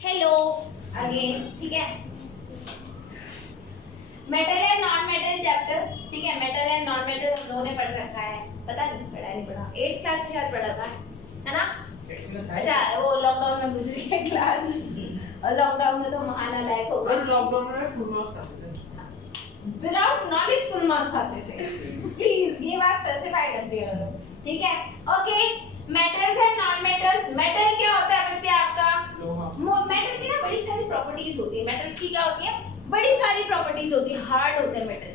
Hello again, ठीक है। Metal and non metal chapter, ठीक है। मेटल एंड नॉन मेटल हम लोगों ने पढ़ रखा है, पता नहीं पढ़ा 8th क्लास में शायद पढ़ा था, है ना। अच्छा, वो लॉकडाउन में गुजरी है क्लास, और लॉकडाउन में तो महाना लायक हो गए। लॉकडाउन में फुल मार्क्स आते थे, विदाउट नॉलेज फुल मार्क्स आते थे। प्लीज ये बात स्पेसिफाई कर दिया करो, ठीक है। Okay, metals and non metals. Metal क्या होता है बच्चे आपका? मेटल की ना बड़ी सारी प्रॉपर्टीज होती है। मेटल्स की क्या होती है? बड़ी सारी प्रॉपर्टीज होती है। हार्ड होते हैं मेटल।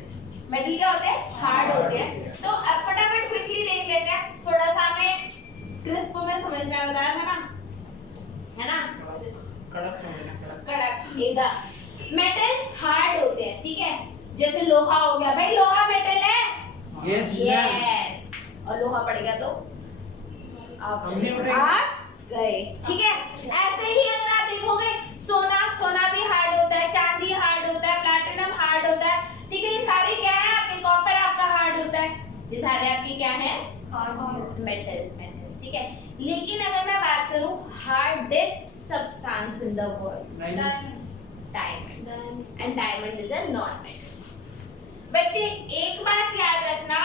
मेटल क्या होते हैं? हार्ड होते हैं। तो अब फटाफट क्विकली देख लेते हैं, थोड़ा सा हमें क्रिस्प में समझना बताया था ना, है ना। कड़क समझना, कड़क एकदम। मेटल हार्ड होते हैं, ठीक है। जैसे लोहा हो गया, भाई लोहा मेटल है। यस, और लोहा पड़ेगा तो आप गए, ठीक है। ऐसे ही अगर आप देखोगे, सोना भी हार्ड होता है, चांदी हार्ड होता है, प्लैटिनम हार्ड होता है, ठीक है। ये सारे क्या है आपके? कॉपर आपका हार्ड होता है, ये सारे आपके क्या है? मेटल, ठीक है। लेकिन अगर मैं बात करूं hardest substance in the world, diamond, and diamond is a non metal. बच्चे एक बात याद रखना,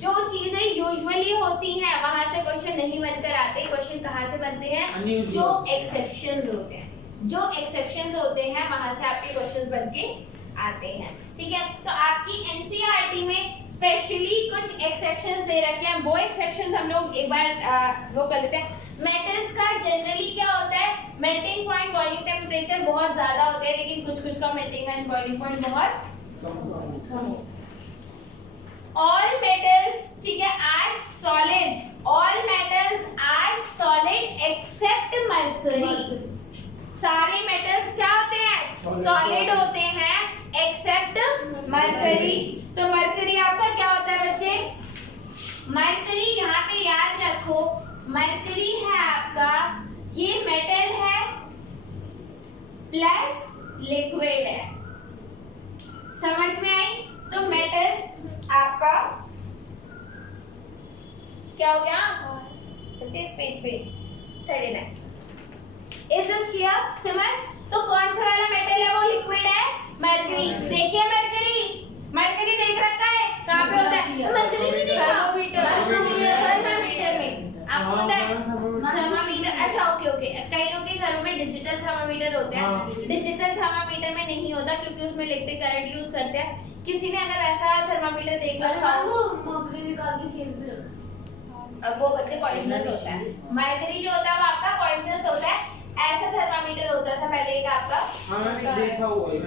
जो चीजें यूजुअली होती हैं वहां से क्वेश्चन नहीं बनकर आते। क्वेश्चन कहां से बनते हैं? जो एक्सेप्शंस होते हैं, जो एक्सेप्शंस होते हैं वहां से आपके क्वेश्चंस बनके आते हैं, ठीक है। तो आपकी एनसीईआरटी में स्पेशली कुछ एक्सेप्शंस दे रखे हैं, वो एक्सेप्शंस हम लोग एक बार वो कर लेते हैं। मेटल्स का जनरली क्या होता है? मेल्टिंग पॉइंट, बॉइलिंग टेम्परेचर बहुत ज्यादा होते हैं, लेकिन कुछ का मेल्टिंग एंड बॉइलिंग पॉइंट बहुत कम होता है। All metals, ठीक है, are solid. All metals are solid except mercury. सारे metals क्या होते हैं? Solid होते हैं except mercury. तो mercury आपका क्या होता है बच्चे? mercury यहाँ पे याद रखो, mercury है आपका, ये metal है प्लस लिक्विड है। समझ में आई? तो मेटल आपका क्या हो गया बच्चे? इस पेज पे 39। Is this clear? सिमर, तो कौन सा वाला मेटल है? वो लिक्विड है, मरकरी। देखिए मरकरी देख रखा है, कहाँ पे होता है? मरकरी नहीं देखा, थर्मामीटर में आपको पता है थर्मामीटर। अच्छा ओके, कईयों के घरों में डिजिटल थर्मामीटर होते हैं। डिजिटल थर्मामीटर में नहीं होता क्योंकि उसमें इलेक्ट्रिक करंट यूज करते हैं। किसी ने अगर ऐसा थर्मामीटर देखा तो मकड़ी निकाल के खेल भी रखा, अब वो बच्चे पॉइजनस होता है। मरकरी जो होता है वो आपका पॉइजनस होता है। ऐसा थर्मामीटर होता था पहले एक आपका, हाँ देखा हुआ है।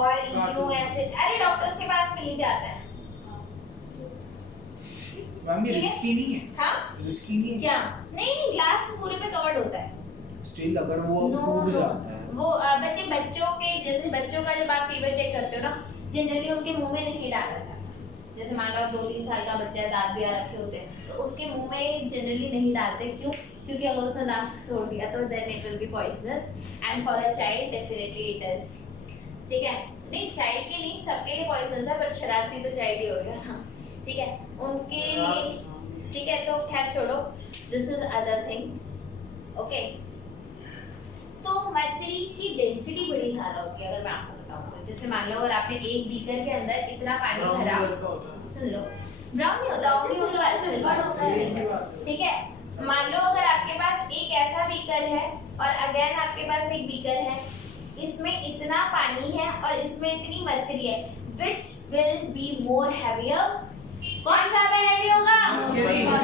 और यूं ऐसे, अरे डॉक्टर्स के पास मिल ही जाता है। मम्मी रिस्की नहीं है? हाँ रिस्की नहीं है क्या? नहीं, ग्लास पूरे पे कवर्ड होता है। स्टिल अगर वो टूट जाता है वो बच्चों के, जैसे बच्चों का जब आप फीवर चेक करते हो ना, जनरली उनके मुंह में नहीं डाला जाता। जैसे मान लो 2-3 साल का बच्चा है, दांत भी आ रखे होते हैं, तो उसके मुंह में जनरली नहीं डालते। क्यों? क्योंकि अगर उसने दांत तोड़ दिया तो then it will be poisonous, and for a child definitely it is, ठीक है। नहीं, चाइल्ड के लिए, सबके लिए पॉइजनस है, पर शरारती तो चाइल्ड ही होगा, हाँ, ठीक है, उनके लिए, ठीक है। तो खैर छोड़ो, this is other thing, okay. तो मरकरी की डेंसिटी बड़ी ज्यादा होती है। अगर मैं आपको बताऊं तो जैसे मान लो अगर आपने एक बीकर के अंदर इतना पानी भरा, सुन लो, ब्राउन नहीं होता, सिल्वर, ठीक है। मान लो अगर आपके पास एक ऐसा बीकर है और अगेन आपके पास एक बीकर है, इसमें इतना पानी है और इसमें इतनी मरकरी है, which will be more heavier? कौन ज्यादा हैवी होगा?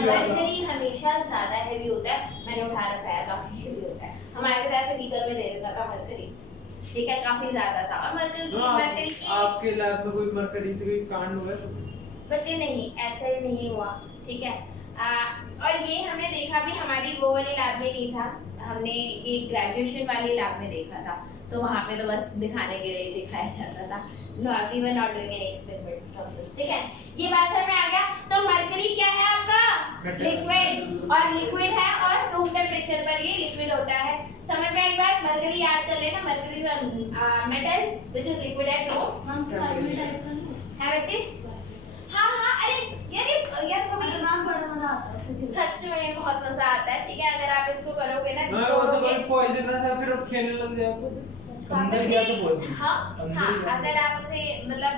मरकरी हमेशा ज्यादा हैवी होता है। मैंने उठा रखा है, काफी हैवी होता है। हमारे को ऐसे बीकर में दे रखा था मरकरी, ठीक है, काफी ज्यादा था। और मरकरी की आपके लैब में कोई मरकरी से कोई कांड हुआ है? बच्चे नहीं, ऐसे नहीं हुआ, ठीक है। और ये हमने देखा भी हमारी वो वाली लैब में नहीं था, हमने ये ग्रेजुएशन वाली लैब में देखा था। तो वहाँ पे तो बस दिखाने के लिए दिखाया जाता था, we were not doing any experiment from this, ठीक है। ये बात समझ में आ गया? तो मरकरी क्या है आपका? लिक्विड, और लिक्विड है और रूम टेम्परेचर पर ये लिक्विड होता है। समझ में आई बात? मरकरी याद कर लेना, mercury metal which is liquid at room. हम स्लाइड टाइप का नहीं है बच्चे? हाँ, अरे यार नाम बड़ा मजा आता है। सच में बहुत मजा आता है, ठीक है। अगर आप इसको करोगे ना, मैं तोड़ोगे पॉइजनस है फिर खेलने लग जाओगे अंदर गया तो पॉइजन हाँ अंदर हाँ ही गया। अगर आप उसे मतलब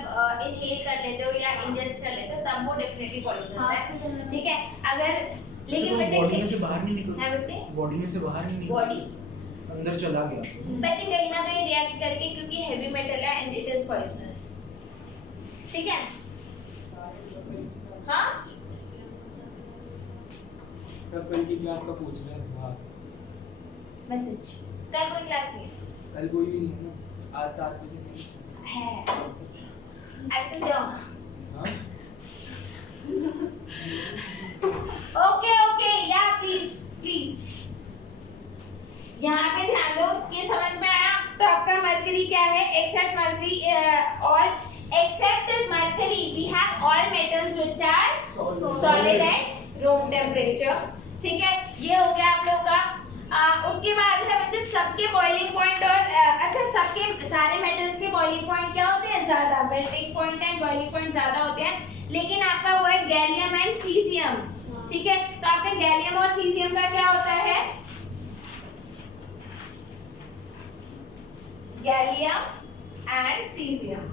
इनहेल कर लेते हो या इंजेस्ट कर लेते हो तब वो डेफिनेटली पॉइजनस है, ठीक है। अगर लेकिन बच्चे बॉडी में से बाहर नहीं निकल है बच्चे बॉडी में से बाहर नहीं निकल बॉडी अंदर चला गया बच्चे कहीं ना कहीं रिएक्ट करके क्योंकि हेवी मेटल है एंड इट इज पॉइजनस, ठीक है। हाँ सब कल की क्लास का पूछ रहे हैं। हाँ मैसेज कल कोई क्लास नहीं कल कोई भी नहीं है ना, आज 7 बजे नहीं है, अरे तुम जाओ ना। हाँ ओके ओके या प्लीज प्लीज यहाँ पे ध्यान दो, ये समझ में आया। तो आपका मरकरी क्या है? Except mercury all except mercury we have all metals which are solid at room temperature, ठीक है। ये हो गया आप लोगों का। उसके बाद है बच्चे सबके बॉइलिंग पॉइंट और अच्छा सबके सारे मेटल्स के बॉइलिंग पॉइंट क्या होते हैं? ज्यादा, melting point and boiling point ज्यादा होते हैं, लेकिन आपका वो है गैलियम एंड सीजियम, ठीक है। तो आपका गैलियम और सीजियम का क्या होता है? गैलियम एंड सीजियम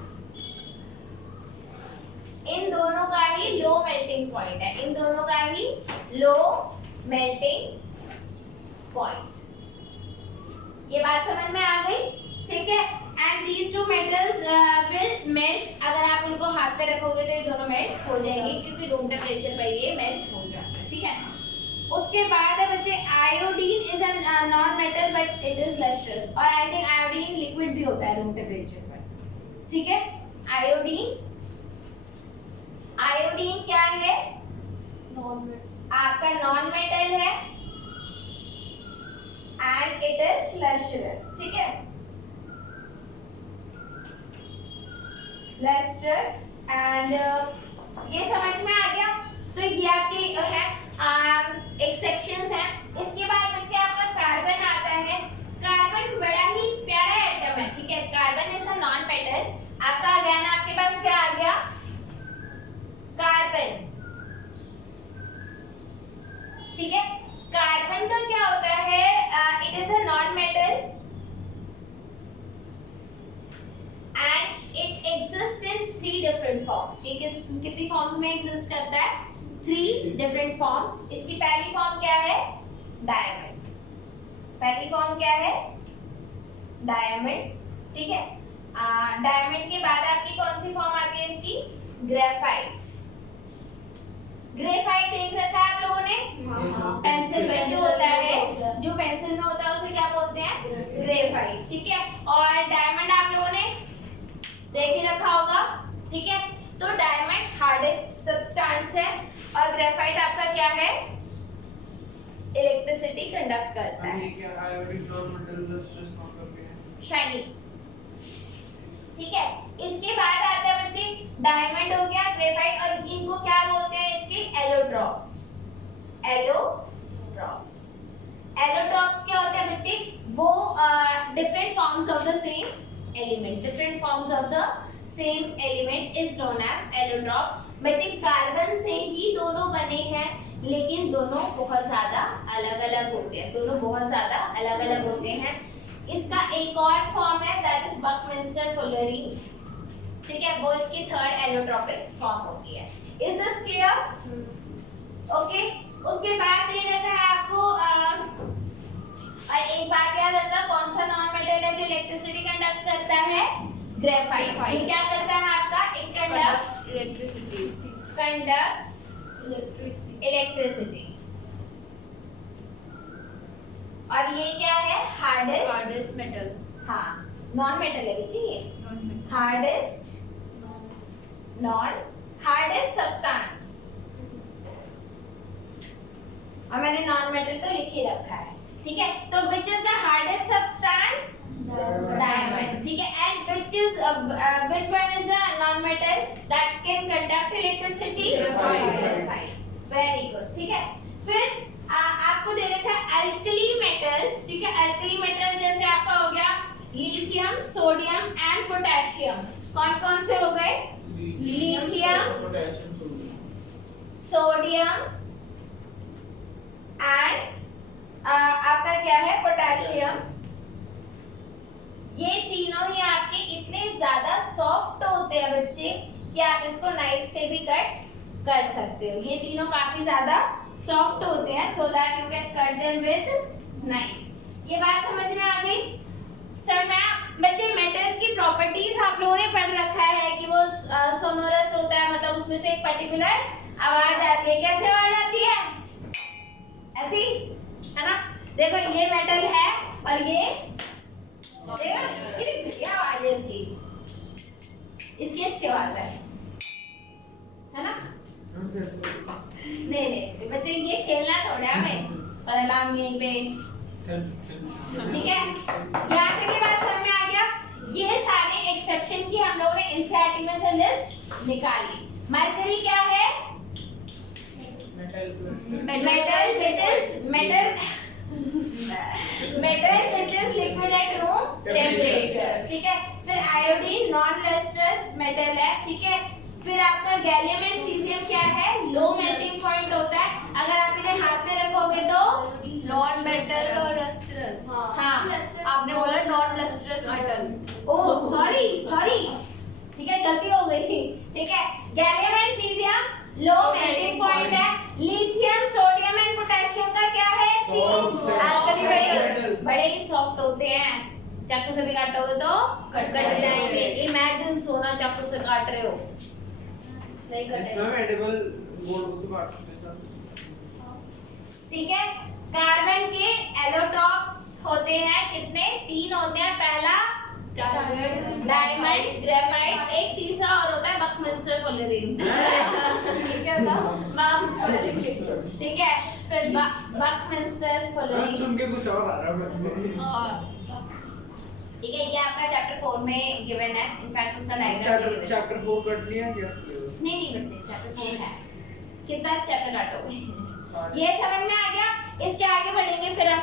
इन दोनों का ही लो मेल्टिंग पॉइंट है, इन दोनों का ही लो मेल्टिंग पॉइंट। ये बात समझ में आ गई, ठीक है। And these two metals will melt, अगर आप इनको हाथ पे रखोगे तो ये दोनों मेल्ट हो जाएंगे क्योंकि रूम टेम्परेचर पर ये मेल्ट हो जाता है, ठीक है। उसके बाद है बच्चे iodine is a non metal but it is lustrous, और आई थिंक आयोडीन लिक्विड भी होता है रूम टेम्परेचर पर, ठीक है। आयोडीन, आयोडीन क्या है? आपका नॉन मेटल है एंड इट इज लस्ट्रस, ठीक है। लस्ट्रस एंड ये समझ में आ गया। तो ये आपके है एक्सेप्शंस हैं। इसके बाद बच्चे आपका कार्बन आता है। कार्बन बड़ा ही प्यारा एटम है, ठीक है। Carbon is a non metal. आपका अगेन आपके पास क्या आ गया? कार्बन, ठीक है। कार्बन का क्या होता है? It is a non metal and it exist in 3 different forms. ये कितनी फॉर्म्स में एग्जिस्ट करता है? 3 डिफरेंट फॉर्म्स। इसकी पहली फॉर्म क्या है? डायमंड। पहली फॉर्म क्या है? डायमंड, ठीक है। डायमंड के बाद आपकी कौन सी फॉर्म आती है इसकी? ग्रेफाइट। ग्रेफाइट देख रखा है आप लोगों ने? पेंसिल में जो होता है, जो पेंसिल में होता है उसे क्या बोलते हैं? ग्रेफाइट, ठीक है। और डायमंड आप लोगों ने देख ही रखा होगा, ठीक है। तो डायमंड हार्डेस्ट सब्सटेंस है और ग्रेफाइट आपका क्या है? इलेक्ट्रिसिटी कंडक्ट करता है, ये क्या iodine non metal lustrous not करके है शाइनी, ठीक है। इसके बाद आता है बच्चे डायमंड हो गया, ग्रेफाइट, और इनको क्या बोलते हैं? इसके एलोट्रॉप्स। एलोट्रॉप्स, एलोट्रॉप्स क्या होते हैं बच्चे? वो different forms of the same element, different forms of the same element is known as allotrope. बच्चे कार्बन से ही दोनों बने हैं, लेकिन दोनों बहुत ज्यादा अलग अलग होते हैं, दोनों बहुत ज्यादा अलग अलग होते हैं। इसका एक और फॉर्म है दैट इज बकमिंस्टर फुलरिंग, ठीक है। वो इसकी 3rd एलोट्रोपिक फॉर्म होती है। Is this clear? ओके। उसके बाद दे रखा है आपको और एक बात याद रखना, कौन सा नॉन मेटल है जो इलेक्ट्रिसिटी कंडक्ट करता है? ग्रेफाइट। ये क्या करता है आपका? It conducts electricity, conducts electricity. और ये क्या है? हार्डेस्ट मेटल, हाँ नॉन मेटल है बच्चे ये, हार्डेस्ट नॉन हार्डेस्ट सब्सटेंस, और मैंने नॉन मेटल तो लिख ही रखा है, ठीक है। तो which is the hardest substance? Diamond, ठीक है। And which one is the non metal that can conduct electricity? Graphite. Very good, ठीक है। फिर आपको दे रखा है अल्कली मेटल्स, ठीक है। अल्कली मेटल्स जैसे आपका हो गया लिथियम, सोडियम एंड पोटेशियम। कौन कौन से हो गए? लिथियम, पोटेशियम, सोडियम एंड आपका क्या है पोटेशियम। ये तीनों ही आपके इतने ज्यादा सॉफ्ट होते हैं बच्चे कि आप इसको नाइफ से भी कट कर सकते हो। ये तीनों काफी ज्यादा सॉफ्ट होते हैं so that you can cut them with knife. ये बात समझ में आ गई? सर मैं बच्चे मेटल्स की प्रॉपर्टीज आप लोगों ने पढ़ रखा है कि वो सोनोरस होता है, मतलब उसमें से एक पर्टिकुलर आवाज आती है। कैसे आवाज आती है? ऐसी है ना। देखो ये मेटल है और ये देखो कितनी घटिया आवाज है इसकी अच्छी आवाज है ना। नहीं बच्चे ये खेलना थोड़ा हमें पहला यहीं पे ठीक है। यहाँ तक ये बात समझ में आ गया। ये सारे एक्सेप्शन की हम लोगों ने एनसीईआरटी में से लिस्ट निकाली। मरकरी क्या है? Metal which is liquid at room temperature, ठीक है। फिर आयोडीन नॉन लस्ट्रस मेटल है, ठीक है। फिर आपका गैलियम एंड सीजियम क्या है? लो मेल्टिंग पॉइंट होता है। अगर आप इन्हें हाथ में रखोगे तो नॉन मेटल और लस्ट्रस। हाँ आपने बोला non lustrous metal. Oh sorry ठीक है गलती हो गई, ठीक है। Gallium and caesium low melting point है। लिथियम सोडियम एंड पोटेशियम का क्या है? सी अल्कली मेटल, बड़े ही सॉफ्ट होते हैं। चाकू से भी काटोगे तो कट जाएंगे। इमेजिन सोना चाकू से काट रहे हो, नहीं कटेगा, एडिबल बोर्ड को काट सकते हैं। ठीक है। कार्बन के एलोट्रॉप्स होते हैं कितने? 3 होते हैं। पहला डायमंड, ग्रेफाइट, एक तीसरा और होता है बकमिंस्टर फुलरिन। ठीक है फिर बकमिंस्टर फुलरिन। सुन के कुछ और आ रहा है। ठीक है ये आपका चैप्टर 4 में गिवन है। इनफैक्ट उसका डायग्राम भी गिवन है। चैप्टर 4 कट लिया यस। नहीं बच्चे चैप्टर 4 है। कितना चैप्टर काटोगे? ये समझ में आ गया। इसके आगे बढ़ेंगे फिर हम।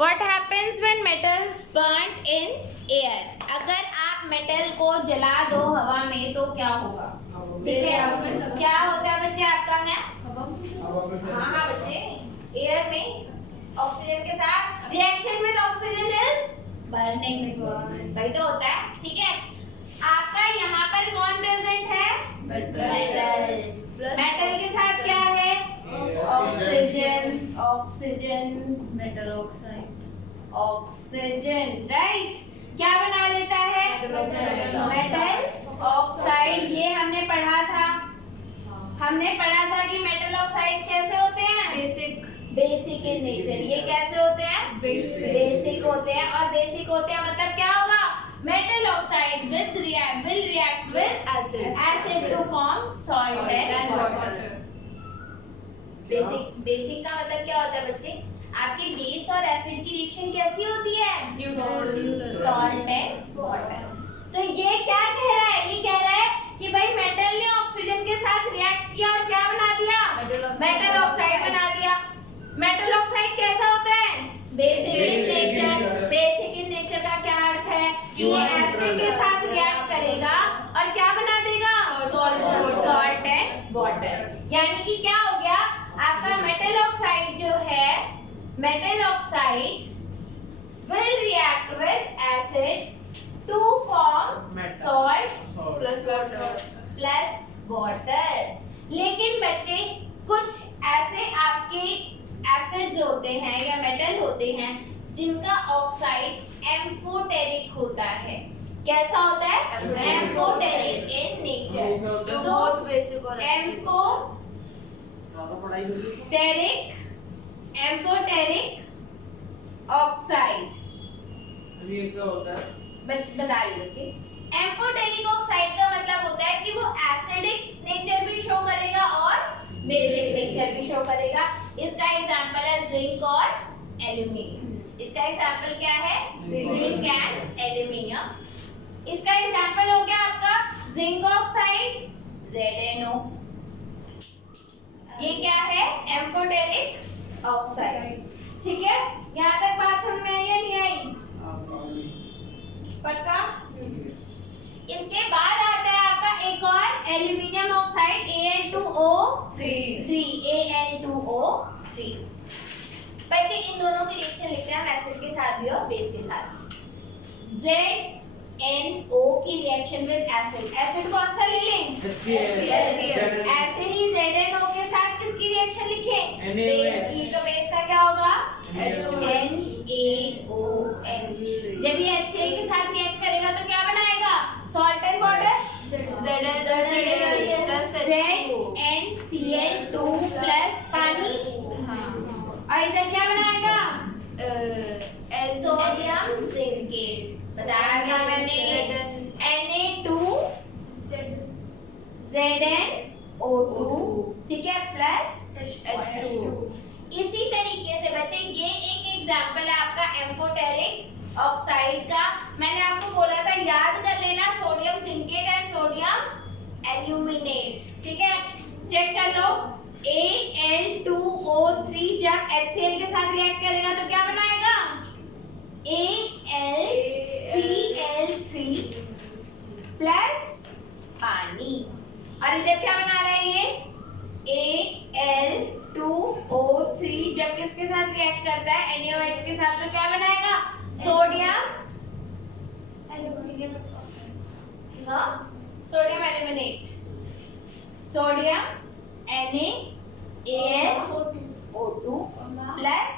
What happens when metals burnt in air? अगर आप मेटल को जला दो हवा में तो क्या होगा? ठीक है क्या होता है बच्चे आपका है? हाँ बच्चे एयर में ऑक्सीजन के साथ reaction with oxygen is burning, वही तो होता है। ठीक है आपका यहाँ पर कौन प्रेजेंट है? मेटल के साथ क्या है? Oxygen metal oxide, oxygen right. क्या बना लेता है? Metal oxide. ये हमने पढ़ा था कि मेटल ऑक्साइड्स कैसे होते हैं? Basic in nature. ये कैसे होते हैं? बेसिक होते हैं। और बेसिक होते हैं मतलब क्या होगा? Metal oxide will react with acid to form salt and water। Basic का मतलब क्या होता है बच्चे? आपके बेस और एसिड की रिएक्शन कैसी होती है? Salt and water. तो ये क्या कह रहा है? ये कह रहा है कि भाई मेटल ने ऑक्सीजन के साथ रिएक्ट किया और क्या बना दिया? मेटल ऑक्साइड बना दिया। मेटल ऑक्साइड कैसा होता है? Basic in nature. Basic in nature का क्या अर्थ है? कि ये एसिड के साथ रिएक्ट करेगा और क्या बना देगा? Salt and water. यानी कि क्या हो गया आपका? मेटल ऑक्साइड जो है, metal oxide will react with acid to form salt plus water। लेकिन बच्चे कुछ ऐसे आपके एसिड्स होते हैं या मेटल होते हैं जिनका ऑक्साइड एम्फोटेरिक होता है। कैसा होता है? Amphoteric in nature. जो बहुत बेसिक और एम्फोटेरिक ऑक्साइड ये क्या होता है? बता रही बच्चे। एम्फोटेरिक ऑक्साइड का मतलब होता है कि वो एसिडिक नेचर भी शो करेगा और बेसिक नेचर भी शो करेगा। इसका एग्जांपल है जिंक और एल्युमिनियम। इसका एग्जांपल क्या है? Zinc and aluminium. इसका एग्जांपल हो गया आपका जिंक ऑक्साइड ZnO। ये क्या है? Amphoteric oxide. ठीक है यहाँ तक बात समझ में आई या नहीं आई? पक्का? इसके बाद आता है आपका एक और एल्यूमिनियम ऑक्साइड Al2O3 Al2O3। बच्चे इन दोनों की रिएक्शन लिखते हैं हम एसिड के साथ भी और बेस के साथ। ZNO की रिएक्शन विद एसिड, एसिड कौन सा ले लें? ऐसे ही ZNO के साथ किसकी रिएक्शन लिखें? बेस की, तो बेस का क्या होगा? NaOH। जब ये HCl के साथ रिएक्ट करेगा तो क्या बनाएगा? Salt and water ZnCl2 plus पानी, और इधर क्या बनाएगा? सोडियम सिंकेट। बताया गया मैंने Na2ZnO2, ठीक है, प्लस H2। इसी तरीके से बच्चे ये एक एग्जांपल है आपका एम्फोटेरिक ऑक्साइड का। मैंने आपको बोला था याद कर लेना, सोडियम सिंकेट एंड सोडियम एल्यूमिनेट, ठीक है। चेक कर लो, Al2O3 जब HCl के साथ रिएक्ट करेगा तो क्या बनाएगा? AlCl3 प्लस पानी, और इधर क्या बना रहा है ये? Al2O3 जब किसके साथ रिएक्ट करता है? NaOH के साथ, तो क्या बनाएगा? Sodium sodium aluminate, sodium NaAlO2 plus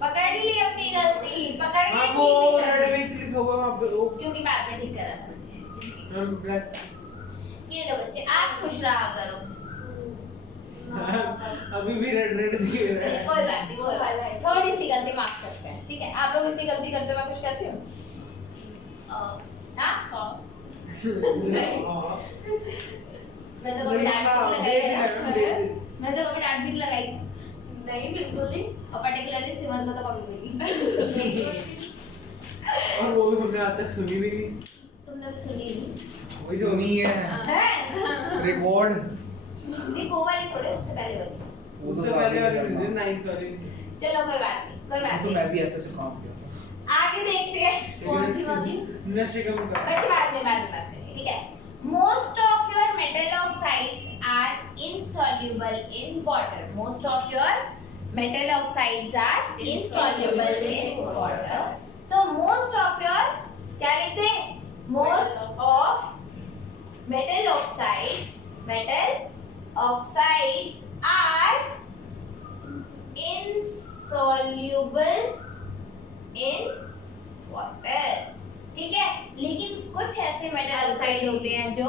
पकड़ ली अपनी गलती, पकड़ ली, हाँ, वो रेड विक लिखा हुआ वहाँ पे, वो क्योंकि बाद में ठीक करा था बच्चे। ब्लैक। ये लो बच्चे, आप खुश रहा करो। अभी भी रेड रेड दिख रहा है। कोई बात नहीं, कोई बात नहीं, थोड़ी सी गलती माफ करते हैं, ठीक है। आप लोग इतनी गलती करते हो, मैं कुछ करती हूँ? हाँ, मैं तो कभी डांट भी नहीं लगाई, मैं तो कभी डांट भी नहीं लगाई, नहीं बिल्कुल नहीं। और पर्टिकुलरली सिमर को तो कभी भी नहीं। और वो भी हमने आज तक सुनी भी नहीं। तुमने तो सुनी नहीं वही सुनी है रिकॉर्ड। ठीक, वो वाली थोड़े, उससे पहले वाली। उससे पहले वाली नहीं, 9th वाली। चलो कोई बात नहीं, कोई बात तो नहीं, मैं भी ऐसे से काम किया। आगे देखते हैं कौन सी वाली। नशे का मुद्दा। बच्चे बाद में बात करेंगे, ठीक है। Most of your metal oxides are insoluble in water. Most of your metal oxides are insoluble in water. So most of your, क्या लिखते हैं? Most of metal oxides are insoluble in water. ठीक है, लेकिन कुछ ऐसे मेटल ऑक्साइड होते हैं जो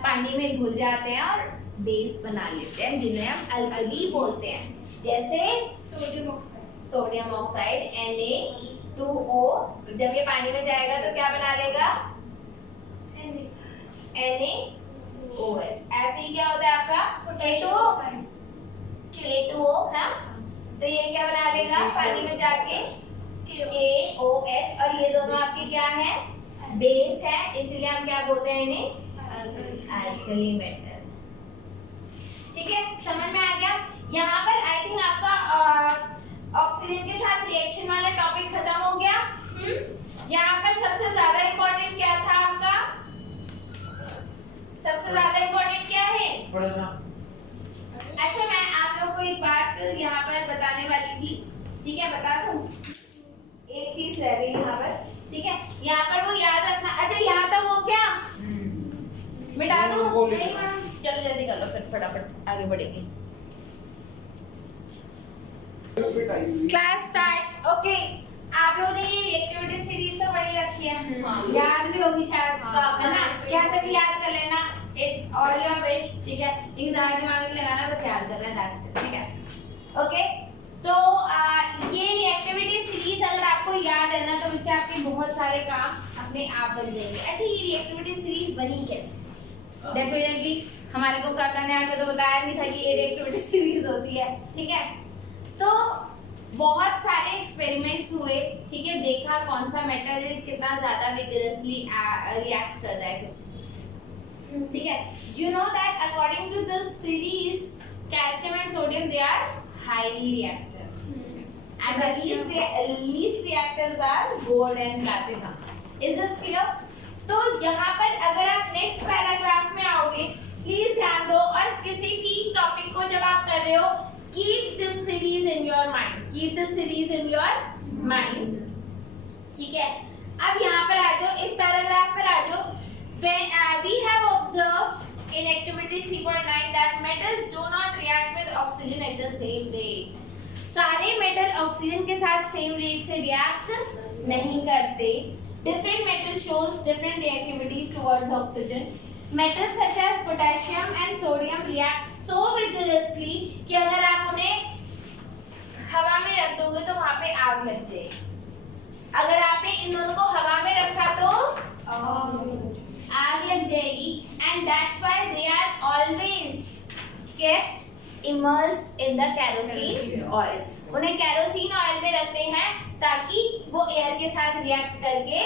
पानी में घुल जाते हैं और बेस बना लेते हैं, जिन्हें हम अल्कली बोलते हैं, जैसे सोडियम ऑक्साइड Na2O। जब ये पानी में जाएगा तो क्या बना लेगा? NaOH। ऐसे ही क्या होता है आपका? K2O, हाँ, तो ये क्या बना लेगा पानी में जाके? KOH। और ये दोनों आपके क्या है? बेस है, इसलिए हम क्या बोलते हैं इन्हें? Alkali metal. ठीक है, समझ में आ गया? यहाँ पर आई थिंक आपका ऑक्सीजन के साथ रिएक्शन वाला टॉपिक खत्म हो गया। यहाँ पर सबसे ज्यादा इम्पोर्टेंट क्या था आपका? सबसे ज्यादा इम्पोर्टेंट क्या है? पढ़ना। अच्छा, मैं आप लोग को एक बात यहाँ पर बताने वाली थी, ठीक है, बता दूं? एक चीज रह गई यहाँ पर, ठीक है, यहाँ पर वो याद रखना। अच्छा, यहाँ तक हो गया? मिटा दूं? चलो जल्दी कर लो, फिर फटाफट आगे बढ़ेंगे। Class start. ओके, आप लोगों ने ये एक्टिविटी सीरीज तो पढ़ी रखी है, याद भी होगी शायद, है ना? क्या सभी याद कर लेना, इट्स ऑल योर विश, ठीक है। लेकिन ज़्यादा दिमाग नहीं लगाना, बस याद कर लेना, ठीक है। ओके, तो ये एक्टिविटी सीरीज अगर आपको याद है ना, तो बच्चे आपके बहुत सारे काम अपने आप बन जाएंगे। अच्छा, ये एक्टिविटी सीरीज बनी कैसे? डेफिनेटली हमारे को काका ने आके तो बताया नहीं था कि ये एक्टिविटी सीरीज होती है, ठीक है। तो बहुत सारे एक्सपेरिमेंट्स हुए, ठीक है, देखा कौन सा मेटल कितना ज्यादा विगरसली रिएक्ट कर रहा है किसी चीज के साथ, ठीक है। You know that according to this series calcium and sodium they are highly reactive and the least reactors are gold and platinum. Is this clear? तो यहाँ पर अगर आप नेक्स्ट पैराग्राफ में आओगे, प्लीज ध्यान दो, और किसी भी टॉपिक को जब आप कर रहे हो, keep this series in your mind, keep this series in your mind, ठीक है? अब यहाँ पर आ जाओ, इस पैराग्राफ पर आ जाओ। We have observed in activity 3.9 that metals do not react with oxygen at the same rate. सारे मेटल ऑक्सीजन के साथ सेम रेट से रिएक्ट नहीं करते. Different metal shows different reactivities towards oxygen. Metals such as potassium and sodium react so vigorously कि अगर आप उन्हें हवा में रख दोगे तो वहाँ पे आग लग जाएगी. अगर आपने इन दोनों को हवा में रखा तो आग लग जाएगी. And that's why they are always kept immersed in the kerosene oil. उन्हें केरोसिन ऑयल में रखते हैं ताकि वो एयर के साथ रिएक्ट करके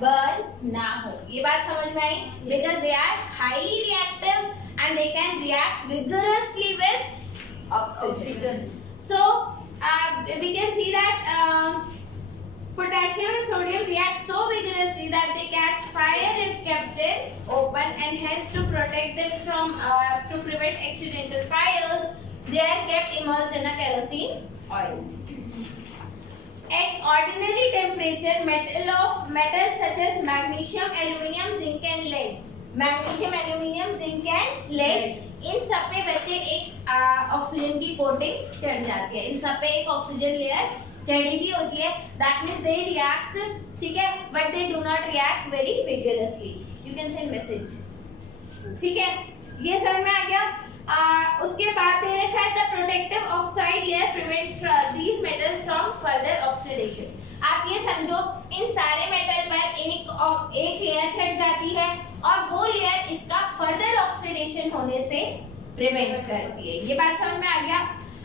बर्न ना हो. ये बात समझ में आई? Because they are highly reactive and they can react vigorously with oxygen. So we can see that potassium and sodium react so vigorously that they catch fire if kept in open, and hence to protect them from to prevent accidental fires, they are kept immersed in a kerosene oil. At ordinary temperature, metals such as magnesium, aluminium, zinc and lead, magnesium, aluminium, zinc and lead, इन सब पे बच्चे एक oxygen की coating चढ़ जाती है. इन सब पे एक ऑक्सीजन लेयर चढ़ी भी होती है. दैट मीन्स दे रिएक्ट, ठीक है, but they do not react very vigorously. You can send message, ठीक है? ये समझ में आ गया? उसके बाद दे रखा है the protective oxide layer prevent these metals from further oxidation. आप ये समझो, इन सारे मेटल पर एक लेयर छट जाती है और वो लेयर इसका फर्दर ऑक्सीडेशन होने से प्रिवेंट करती है. ये बात समझ में आ गया?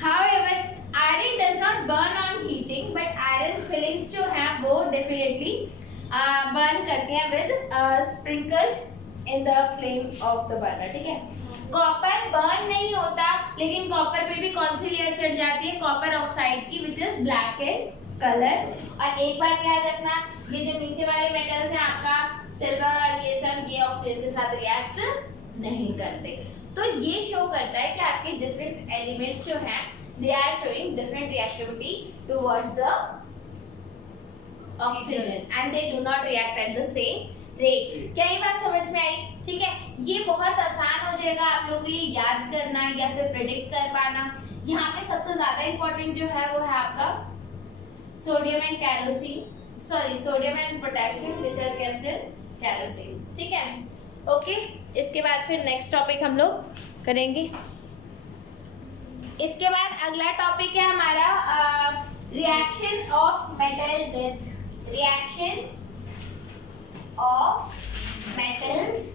However iron does not burn on heating, but iron fillings जो हैं वो definitely burn करते हैं with sprinkled in the flame of the burner, ठीक है? कॉपर बर्न नहीं होता, लेकिन कॉपर पे भी कौन सी लेयर चढ़ जाती है? कॉपर ऑक्साइड की, which is black in colour. और एक बात याद रखना, ये जो नीचे वाले मेटल्स हैं आपका सिल्वर, ये सब, ये ऑक्सीजन के साथ रिएक्ट नहीं करते. तो ये शो करता है कि आपके डिफरेंट एलिमेंट्स जो हैं they are showing different reactivity towards the oxygen and they do not react at the same rate. क्या ये बात समझ में आई? ठीक है, ये बहुत आसान हो जाएगा आप लोगों के लिए याद करना या फिर प्रेडिक्ट कर पाना. यहाँ पे सबसे ज्यादा इंपॉर्टेंट जो है वो है आपका sodium and kerosene, sorry sodium and potassium which are kept in kerosene, ठीक है? ओके, इसके बाद फिर नेक्स्ट टॉपिक हम लोग करेंगे. इसके बाद अगला टॉपिक है हमारा reaction of metal with, reaction of metals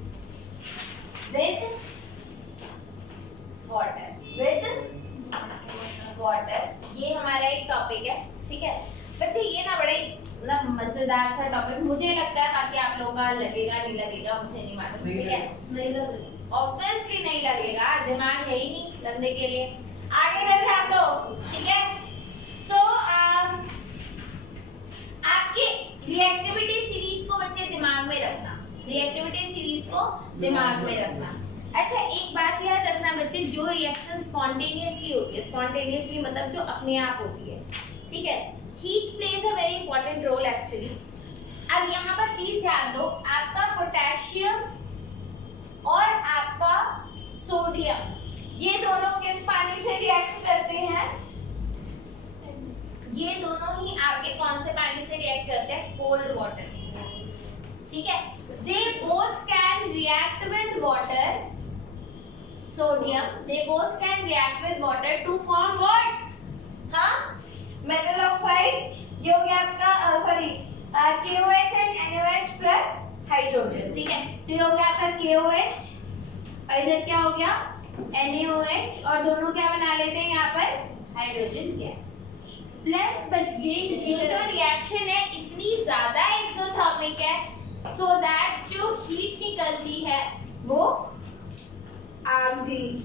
with water, with water. ये हमारा एक टॉपिक है, ठीक है बच्चे? ये ना बड़े मतलब मजेदार सा टॉपिक मुझे लगता है, बाकी आप लोगों का लगेगा नहीं लगेगा मुझे नहीं मालूम, ठीक है? नहीं लगेगा, ऑब्वियसली नहीं लगेगा, दिमाग है ही नहीं लगने के लिए. आगे का ध्यान दो, ठीक है? सो आपके रिएक्टिविटी सीरीज को बच्चे दिमाग में रखना, रिएक्टिविटी सीरीज को दिमाग में रखना. अच्छा, एक बात याद रखना बच्चे, जो रिएक्शन स्पॉन्टेनियसली होती है, स्पॉन्टेनियसली मतलब जो अपने आप होती है, ठीक है, heat plays a very important role actually. अब यहाँ पर प्लीज ध्यान दो, आपका पोटेशियम और आपका सोडियम, ये दोनों किस पानी से रिएक्ट करते हैं? ये दोनों ही आपके कौन से पानी से रिएक्ट करते हैं? कोल्ड वाटर के साथ, ठीक है? They both can react with water, sodium. They both can react with water to form what? हाँ, metal oxide. ये हो गया आपका sorry KOH and NaOH plus hydrogen, ठीक है? तो ये हो गया आपका KOH और इधर क्या हो गया? NaOH, और दोनों क्या बना लेते हैं यहाँ पर? Hydrogen gas. प्लस बच्चे ये जो रिएक्शन है इतनी ज्यादा एक्सोथर्मिक है, सो दैट जो हीट निकलती है वो आग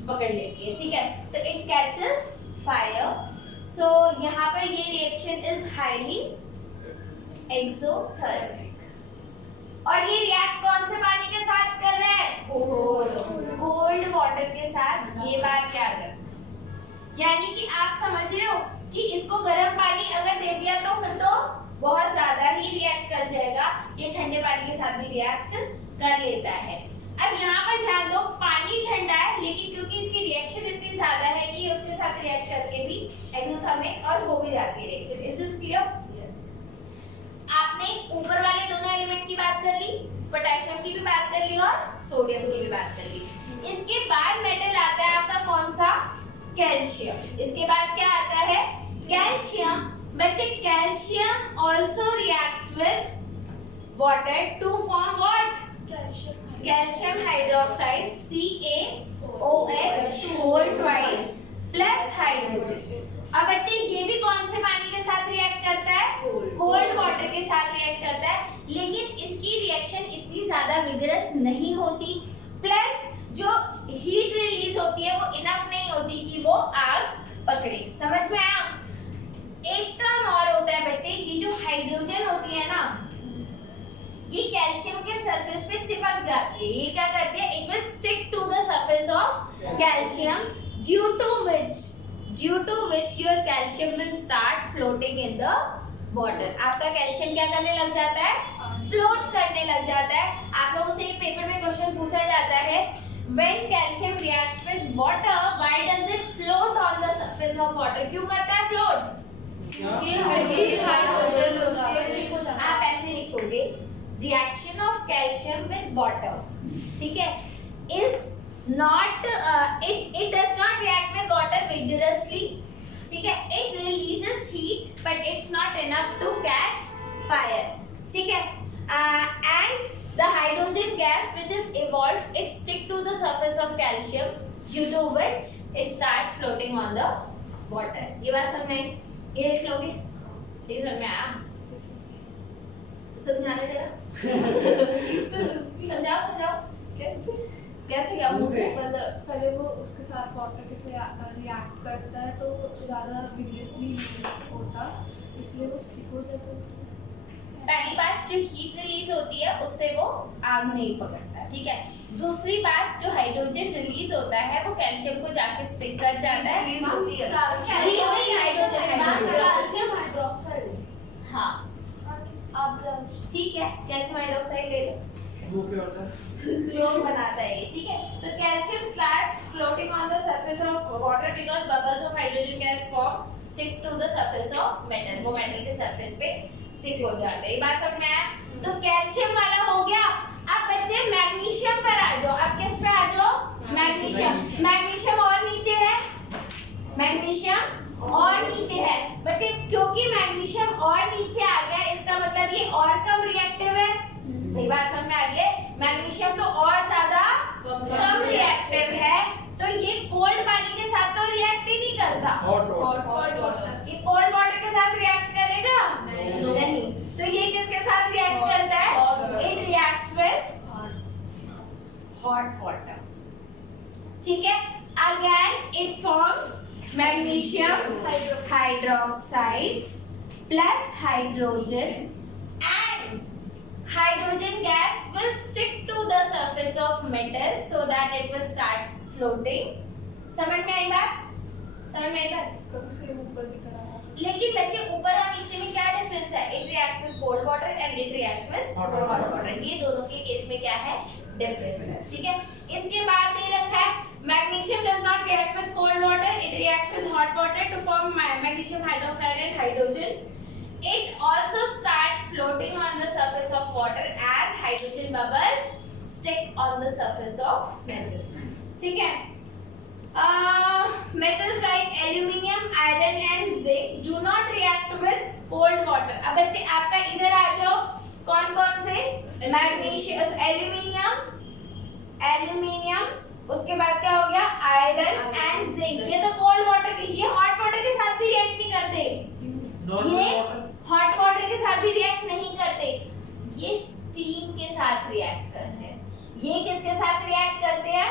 पकड़ लेती है, ठीक है? तो इट कैचेस फायर. सो यहाँ पर ये रिएक्शन इज हाईली एक्सोथर्मिक. और ये रिएक्ट कौन से पानी के साथ कर रहा है? कोल्ड वाटर के साथ। ये बात याद रखना। यानी कि आप समझ रहे हो कि इसको गर्म पानी अगर दे दिया तो फिर तो बहुत ज्यादा ही रिएक्ट कर जाएगा, ये ठंडे पानी के साथ भी रिएक्ट कर लेता है। अब यहाँ पर ध्यान दो, पानी ठंडा है लेकिन क्योंकि इसकी रिएक्शन इतनी ज्यादा है कि ये उसके साथ रिएक्ट करके भी एक्सोथर्मिक और हो भी जाती है रिएक्शन। Is this clear? आपने ऊपर वाले दोनों एलिमेंट की बात कर ली, पोटेशियम की भी बात कर ली और सोडियम की भी बात कर ली। इसके बाद मेटल आता है आपका कौन सा? कैल्शियम। इसके बाद क्या आता है? कैल्शियम। बच्चे calcium also reacts with water to form what? Calcium hydroxide CaOH whole twice plus hydrogen। अब बच्चे ये भी कौन से पानी के साथ रिएक्ट करता है? कोल्ड वाटर के साथ रिएक्ट करता है, लेकिन इसकी रिएक्शन इतनी ज्यादा विगरस नहीं होती, प्लस जो हीट रिलीज होती है वो इनफ नहीं होती कि वो आग पकड़े। समझ में आया? एक काम और होता है बच्चे, ये जो हाइड्रोजन होती है ना, ये कैल्शियम के सरफेस पे चिपक जाती है। ये क्या करती है? It will stick to the surface of calcium, due to which your calcium will start floating in the water. आपका कैल्शियम क्या करने लग जाता है? फ्लोट करने लग जाता है। आप लोगों से एक पेपर में क्वेश्चन पूछा जाता है, when calcium reacts with water, why does it float on the surface of water? क्यों करता है फ्लोट? आप ऐसे लिखोगे, reaction of calcium with water, ठीक है, is not it does not react with water vigorously, ठीक है, it releases heat but it's not enough to catch fire, ठीक है, and the hydrogen gas which is evolved, it stick to the surface of calcium, due to which it start floating on the water। ये बात समझ में? ये लिख लोगे? ये समझ में आया? समझाने जरा। समझाओ। कैसे क्या मुंह से? पहले वो उसके साथ वाटर के साथ रिएक्ट करता है तो ज़्यादा विगरसली होता, इसलिए वो स्टिक हो जाता है। पहली बात, जो हीट रिलीज होती है उससे वो आग नहीं पकड़ता, ठीक है। दूसरी बात, जो हाइड्रोजन रिलीज होता है वो कैल्शियम को जाके स्टिक कर जाता है। रिलीज होती है कैल्शियम हाइड्रोक्साइड। हाँ, ठीक है, कैल्शियम हाइड्रोक्साइड ले लो, वो क्या होता है? जो बनाता है ये, ठीक है। तो calcium starts floating on the surface of water because bubbles of hydrogen gas form stick to the surface of metal. वो मेटल के सरफेस पे स्टिक हो जाते हैं। बात समझ में आया? तो कैल्शियम वाला हो गया। अब बच्चे मैग्नीशियम पर आ जाओ। अब किस पे आ जाओ? मैग्नीशियम। मैग्नीशियम और नीचे है, मैग्नीशियम और नीचे है बच्चे। क्योंकि मैग्नीशियम और नीचे आ गया, इसका मतलब ये और कम रिएक्टिव है। ये बात समझ में आ रही है? मैग्नीशियम तो और ज्यादा कम रिएक्टिव है, तो ये कोल्ड पानी के साथ तो रिएक्ट ही नहीं करता। Hot water. ये कोल्ड वाटर के साथ रिएक्ट करेगा? नहीं। तो ये किसके साथ रिएक्ट करता है? It reacts with hot water, ठीक है। Again it forms magnesium hydroxide plus hydrogen, and hydrogen gas will stick to the surface of metal so that it will start floating। समझ में आई बात? समझ में आई बात? इसका भी सेम ऊपर की तरह है। लेकिन बच्चे ऊपर और नीचे में क्या डिफरेंस है? It reacts with cold water and it reacts with hot water. ये दोनों के केस में क्या है? डिफरेंस है, ठीक है। इसके बाद दे रखा है magnesium does not react with cold water, it reacts with hot water to form magnesium hydroxide and hydrogen. It also start floating on the surface of water as hydrogen bubbles stick on the surface of metal, ठीक है। Metals like aluminium, iron and zinc do not react with cold water। अब बच्चे आपका इधर आ जाओ, कौन कौन से? मैग्नीशियम, एल्यूमिनियम, उसके बाद क्या हो गया? Iron and zinc. ये तो कोल्ड वाटर के, ये हॉट वाटर के साथ भी रिएक्ट नहीं करते। ये हॉट वाटर के साथ भी रिएक्ट नहीं करते, ये स्टीम के साथ रिएक्ट करते हैं। ये किसके साथ रिएक्ट करते हैं?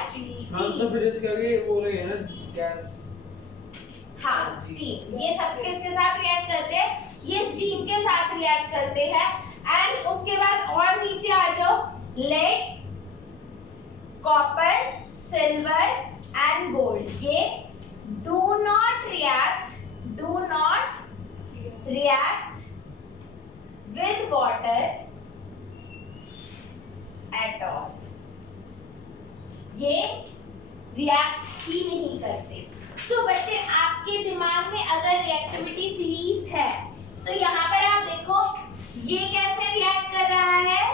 हम तो फिर इसके आगे वो लगे ना गैस। हाँ, स्टीम। ये सब किसके साथ रिएक्ट करते हैं? ये स्टीम के साथ रिएक्ट करते हैं। एंड उसके बाद और नीचे आ जाओ, lead, copper, silver and gold, ये do not react with water at all, ये रिएक्ट ही नहीं करते। तो बच्चे आपके दिमाग में अगर रिएक्टिविटी सीरीज है तो यहाँ पर आप देखो ये कैसे रिएक्ट कर रहा है,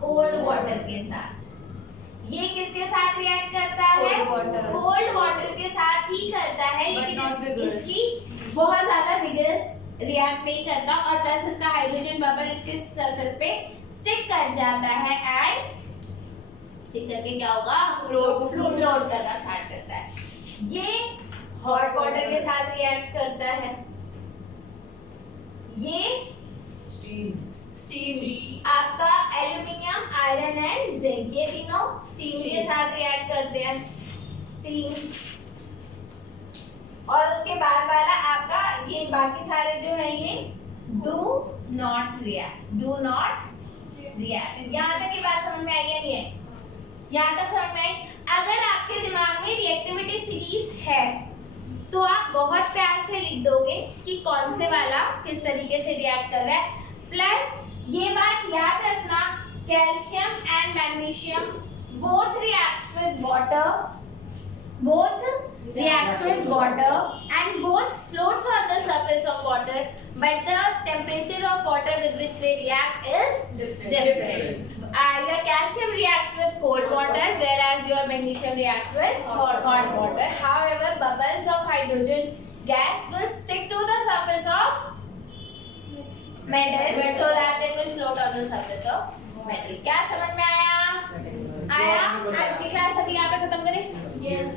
कोल्ड वाटर के साथ। ये किसके साथ रिएक्ट करता है, कोल्ड वाटर के साथ ही करता है, लेकिन इसकी बहुत ज्यादा विगरस रिएक्ट नहीं करता, और प्लस इसका हाइड्रोजन बबल इसके सरफेस पे स्टिक कर जाता है एंड स्टिक करके क्या होगा, फ्लोट करना स्टार्ट करता है। ये हॉट वाटर के साथ रिएक्ट करता है, ये स्टीम आपका एल्युमिनियम, आयरन एंड जिंक, ये तीनों स्टीम के साथ रिएक्ट करते हैं, स्टीम। और उसके बाद वाला आपका ये बाकी सारे जो है ये डू नॉट रिएक्ट। यहाँ तक की बात समझ में आई है, नहीं है? यहाँ तक समझ में आई? अगर आपके दिमाग में रिएक्टिविटी सीरीज है तो आप बहुत प्यार से लिख दोगे कि कौन से वाला किस तरीके से रिएक्ट कर रहा है। प्लस ये बात याद रखना, calcium and magnesium both react with water and both floats on the surface of water, but the temperature of water with which they react is different. Your calcium reacts with cold water, whereas your magnesium reacts with hot water. However, bubbles of hydrogen gas will stick to the surface of metal so that it will float on the surface of metal. क्या समझ में आया? आज की class अभी यहाँ पे खत्म करें? Yes.